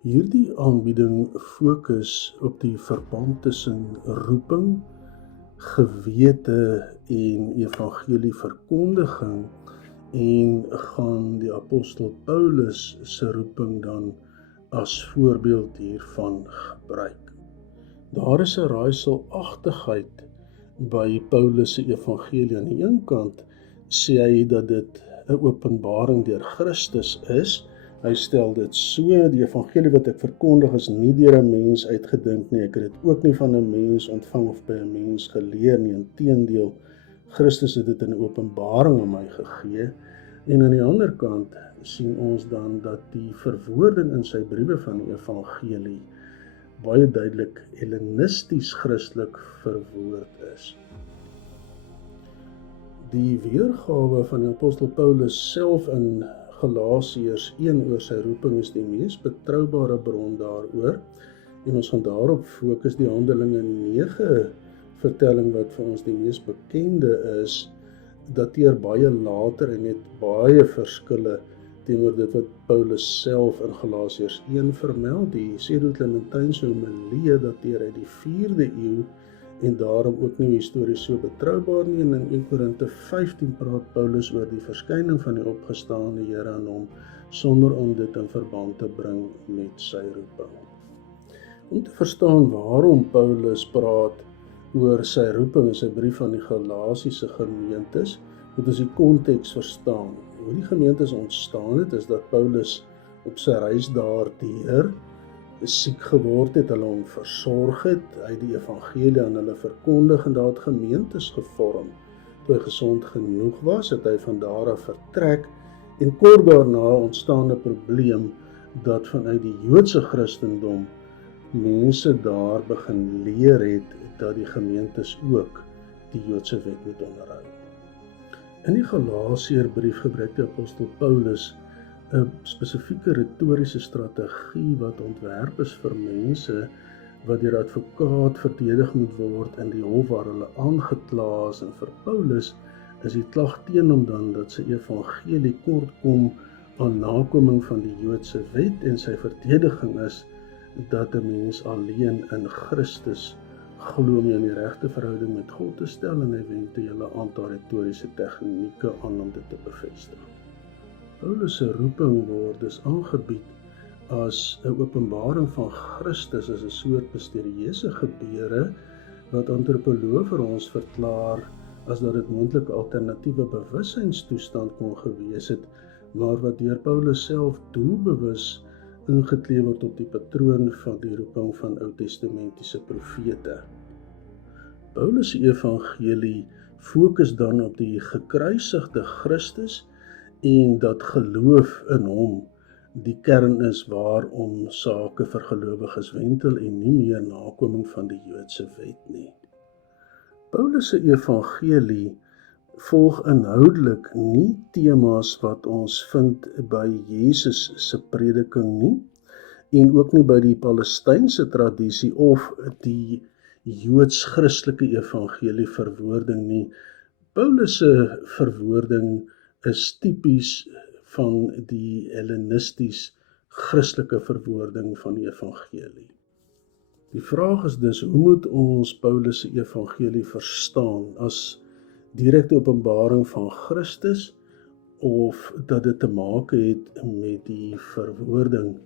Hierdie aanbieding fokus op die verband tussen roeping, gewete en evangelie verkondiging en gaan die apostel Paulus se roeping dan as voorbeeld hiervan gebruik. Daar is 'n raaiselagtigheid by Paulus se evangelie. Aan die een kant sê hy dat dit 'n openbaring deur Christus is. Hy stel dit so, die evangelie wat ek verkondig is nie deur 'n mens uitgedink nie, ek het dit ook nie van 'n mens ontvang of by 'n mens geleer nie, inteendeel, Christus het dit in 'n openbaring aan my gegee. En aan die ander kant sien ons dan dat die verwoording in sy briewe van die evangelie baie duidelik hellenisties Christelik verwoord is. Die weergawe van die apostel Paulus self in Galasiërs 1 oor sy roeping is die mees betroubare bron daaroor, en ons gaan daarop fokus. Die Handelinge 9 vertelling wat vir ons die mees bekende is, dateer baie later en het baie verskille teenoor dit wat Paulus self in Galasiërs 1 vermeld. Die Pseudo-Clementynse homilie dateer uit die 4de eeu en daarom ook nie histories so betroubaar nie. En in 1 Korinte 15 praat Paulus oor die verskyning van die opgestaane Here aan hom, sonder om dit in verband te bring met sy roeping. Om te verstaan waarom Paulus praat oor sy roeping in sy brief aan die Galasiese gemeentes, moet ons die konteks verstaan. Hoe die gemeentes ontstaan het, is dat Paulus op sy reis daardeur siek geword het, hulle hom versorg het, hy die evangelie aan hulle verkondig en daar het gemeentes gevorm. Toe hy gesond genoeg was, het hy van daar af vertrek en kort daarna ontstaan 'n probleem dat vanuit die Joodse Christendom mense daar begin leer het dat die gemeentes ook die Joodse wet moet onderhou. In die Galasiërbrief gebruik die apostel Paulus 'n spesifieke retoriese strategie wat ontwerp is vir mense wat deur advokaat verdedig moet word in die hof waar hulle aangekla is. En vir Paulus is die klag teen hom dan dat sy evangelie kort kom aan nakoming van die Joodse wet, en sy verdediging is dat 'n mens alleen in Christus glo om in die regte verhouding met God te stel, en hy wend 'n hele aantal retoriese tegnieke aan om dit te bevestig. Paulus se roeping word dus aangebied as 'n openbaring van Christus as 'n soort misterieuse gebeure wat antropoloë vir ons verklaar as dat dit moontlik 'n alternatiewe bewussinstoestand kon gewees het, maar wat deur Paulus self doelbewus ingekleef word op die patroon van die roeping van Ou-testamentiese profete. Paulus se evangelie fokus dan op die gekruisigde Christus en dat geloof in hom die kern is waarom sake vir gelowiges wentel en nie meer nakoming van die Joodse wet nie. Paulus se evangelie volg inhoudelik nie temas wat ons vind by Jesus se prediking nie, en ook nie by die Palestynse tradisie of die Joods-Christelike evangelie verwoording nie. Paulus se verwoording is tipies van die hellenisties Christelike verwoording van die evangelie. Die vraag is dus, hoe moet ons Paulus se evangelie verstaan? As direkte openbaring van Christus, of dat dit te maak het met die verwoording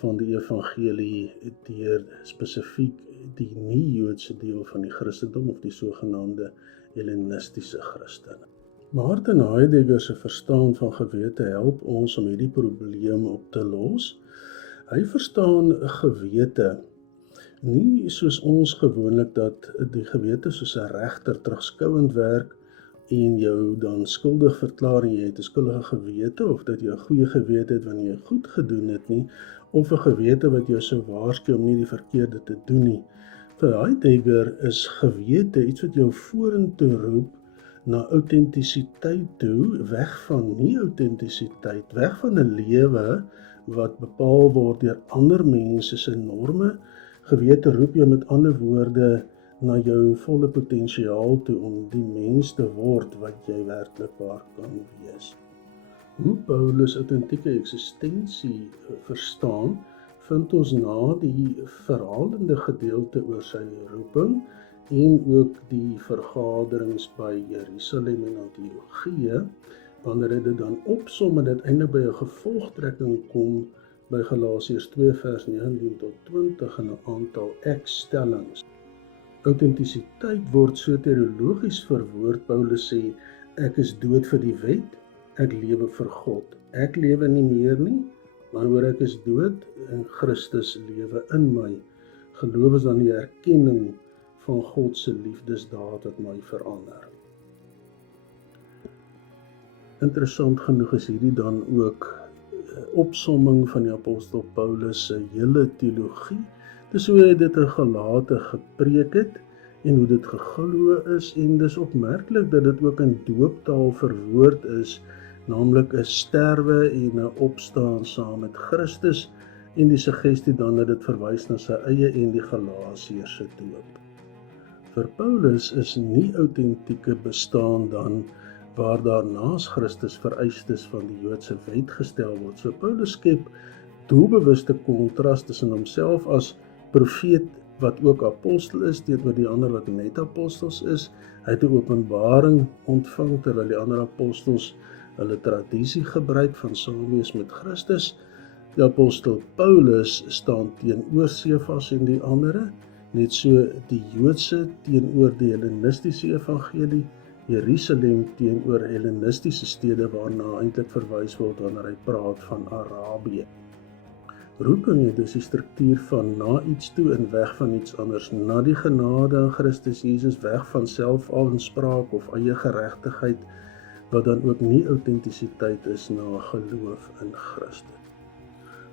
van die evangelie deur spesifiek die nie-Joodse deel van die Christendom of die sogenaamde hellenistiese Christene. Martin Heidegger se verstaan van gewete help ons om hierdie probleem op te los. Hy verstaan gewete nie soos ons gewoonlik dat die gewete soos 'n regter terugskouend werk en jou dan skuldig verklaar en jy het 'n skuldige gewete, of dat jy 'n goeie gewete het wanneer jy goed gedoen het nie, of 'n gewete wat jou sou waarsku om nie die verkeerde te doen nie. Vir Heidegger is gewete iets wat jou vorentoe roep na autentisiteit toe, weg van nie-autentisiteit, weg van 'n lewe wat bepaal word deur ander mense se norme. Gewete roep jou met ander woorde na jou volle potensiaal toe om die mens te word wat jy werklik waar kan wees. Hoe Paulus autentieke eksistensie verstaan, vind ons na die verhalende gedeelte oor sy roeping en ook die vergaderings by Jerusalem en Antiochië, wanneer hy dit dan opsom en dit eintlik by 'n gevolgtrekking kom by Galasiërs 2 vers 19 tot 20 en 'n aantal ek-stellings. Autentisiteit word soteriologies verwoord. Paulus sê, ek is dood vir die wet, ek lewe vir God. Ek lewe nie meer nie, maar ek is dood en Christus lewe in my. Geloof is dan die erkenning van God se liefdesdaad wat my verander. Interessant genoeg is hierdie dan ook opsomming van die apostel Paulus se hele teologie. Dis hoe hy dit in Galate gepreek het en hoe dit geglo is, en dis opmerklik dat dit ook in dooptaal verwoord is, naamlik 'n sterwe en 'n opstaan saam met Christus, en die suggestie dan dat dit verwys na sy eie en die Galasiërs se doop. Vir Paulus is nie autentieke bestaan dan waar daar naas Christus vereistes van die Joodse wet gestel word. So Paulus skep doelbewuste kontras tussen homself as profeet wat ook apostel is teenoor die ander wat net apostels is. Hy het 'n openbaring ontvang terwyl die ander apostels hulle tradisie gebruik van saamwees met Christus. Die apostel Paulus staan teenoor Sefas en die ander, net so die Joodse teenoor die Hellenistiese evangelie, Jerusalem teenoor Hellenistiese stede waarna eintlik verwys word wanneer hy praat van Arabië. Roeping het dus die struktuur van na iets toe en weg van iets anders, na die genade in Christus Jesus, weg van selfaanspraak of eie geregtigheid, wat dan ook nie autentisiteit is na geloof in Christus.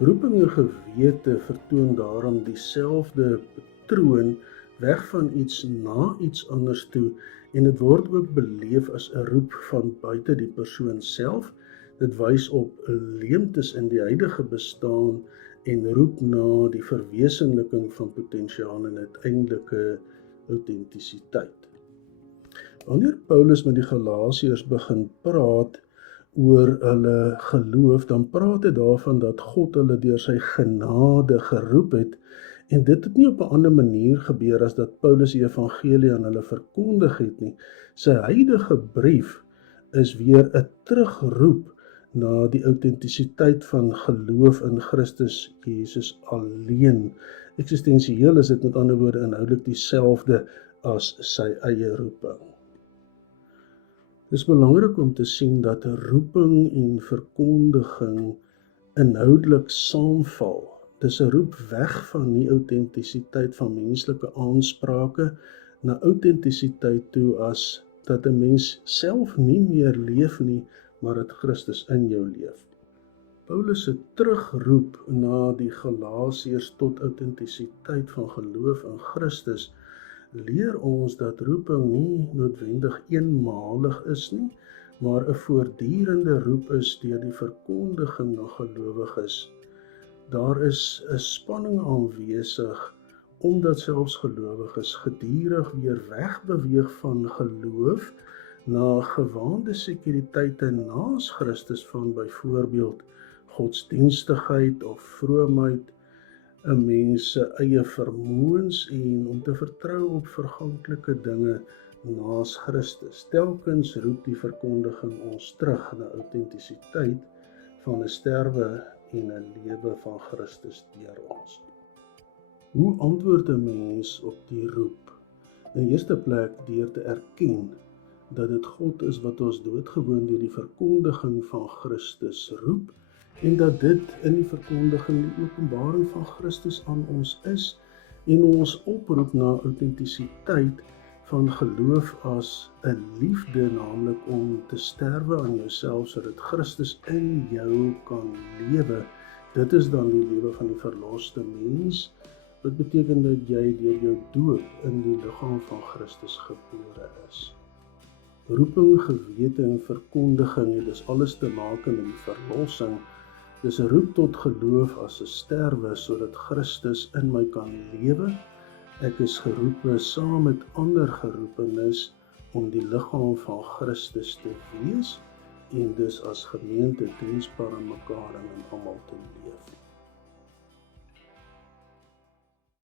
Roeping en gewete vertoon daarom dieselfde patroon, weg van iets na iets anders toe, en dit word ook beleef as 'n roep van buite die persoon self. Dit wys op leemtes in die huidige bestaan en roep na die verwesenliking van potensiaal en uiteindelike autentisiteit. Wanneer Paulus met die Galasiërs begin praat oor hulle geloof, dan praat hy daarvan dat God hulle deur sy genade geroep het, en dit het nie op 'n ander manier gebeur as dat Paulus die evangelie aan hulle verkondig het nie. Sy huidige brief is weer 'n terugroep na die autentisiteit van geloof in Christus Jesus alleen. Eksistensieel is dit met ander woorde inhoudelik dieselfde as sy eie roeping. Dit is belangrik om te sien dat roeping en verkondiging inhoudelik saamval. Dis 'n roep weg van die autentisiteit van menslike aansprake na autentisiteit toe as dat 'n mens self nie meer leef nie, maar dat Christus in jou leef. Paulus se terugroep na die Galasiërs tot autentisiteit van geloof in Christus leer ons dat roeping nie noodwendig eenmalig is nie, maar 'n voortdurende roep is deur die verkondiging na gelowiges. Daar is 'n spanning aanwesig, omdat selfs gelowiges gedurig weer wegbeweeg van geloof na gewaande sekuriteite naas Christus van byvoorbeeld godsdienstigheid of vroomheid, 'n mens se eie vermoëns en om te vertrou op verganklike dinge naas Christus. Telkens roep die verkondiging ons terug na autentisiteit van 'n sterwe en 'n lewe van Christus deur ons. Hoe antwoord 'n mens op die roep? In die eerste plek deur te erken dat dit God is wat ons doodgewoon deur die verkondiging van Christus roep, en dat dit in die verkondiging die openbaring van Christus aan ons is, en ons oproep na autentisiteit van geloof as 'n liefde, naamlik om te sterwe aan jouself sodat Christus in jou kan lewe. Dit is dan die lewe van die verloste mens. Dit beteken dat jy deur jou doop in die liggaam van Christus gebore is. Roeping, gewete en verkondiging het dus alles te maak met die verlossing. Dis 'n roep tot geloof as 'n sterwe sodat Christus in my kan lewe. Ek is geroepe saam met ander geroepenes om die liggaam van Christus te wees en dus as gemeente diensbaar aan mekaar en aan almal te leef.